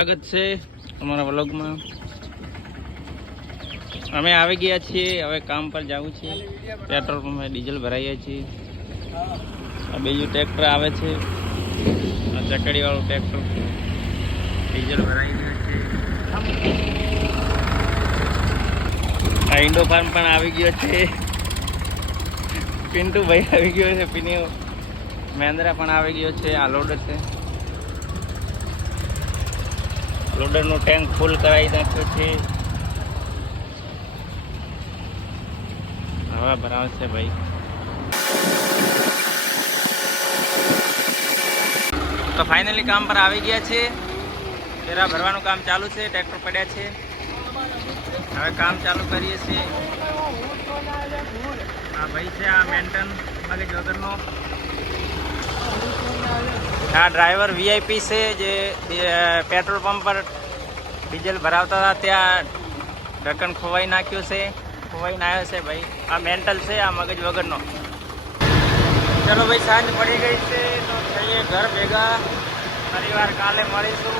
સ્વાગત છે તમારા વ્લોગમાં। અમે આવી ગયા છીએ, હવે કામ પર જવું છે। પેટ્રોલ પંપે ડીઝલ ભરાઈએ છીએ। આ બીજું ટ્રેક્ટર આવે છે, આ ચકડી વાળું ટ્રેક્ટર ડીઝલ ભરાઈ ગયું છે। આ ઇન્ડો ફાર્મ પણ આવી ગયો છે। પિન્ટુ ભાઈ આવી ગયો છે, પિન્યુ મહેન્દ્રા પણ આવી ગયો છે। આ લોડર છે, લોડરનું ટેન્ક ફૂલ કરાવી નાખ્યો છે। હવા ભરાવશે ભાઈ। તો ફાઇનલી કામ પર આવી ગયા છે। ફેરા ભરવાનું કામ ચાલુ છે, ટ્રેક્ટર પડ્યા છે, હવે કામ ચાલુ કરીએ છીએ। આ ભાઈ છે, આ મેન્ટેન મલિક વગરનો। આ ડ્રાઈવર વીઆઈપી છે, જે પેટ્રોલ પંપ પર ડીઝલ ભરાવતા હતા ત્યાં ઢક્કન ખોવાઈ નાખ્યું છે, ખોવાઈને આવ્યો છે ભાઈ। આ મેન્ટલ છે, આ મગજ વગરનો। ચલો ભાઈ, સાંજ પડી ગઈ છે તો થઈએ ઘર ભેગા। ફરીવાર કાલે મળીશું।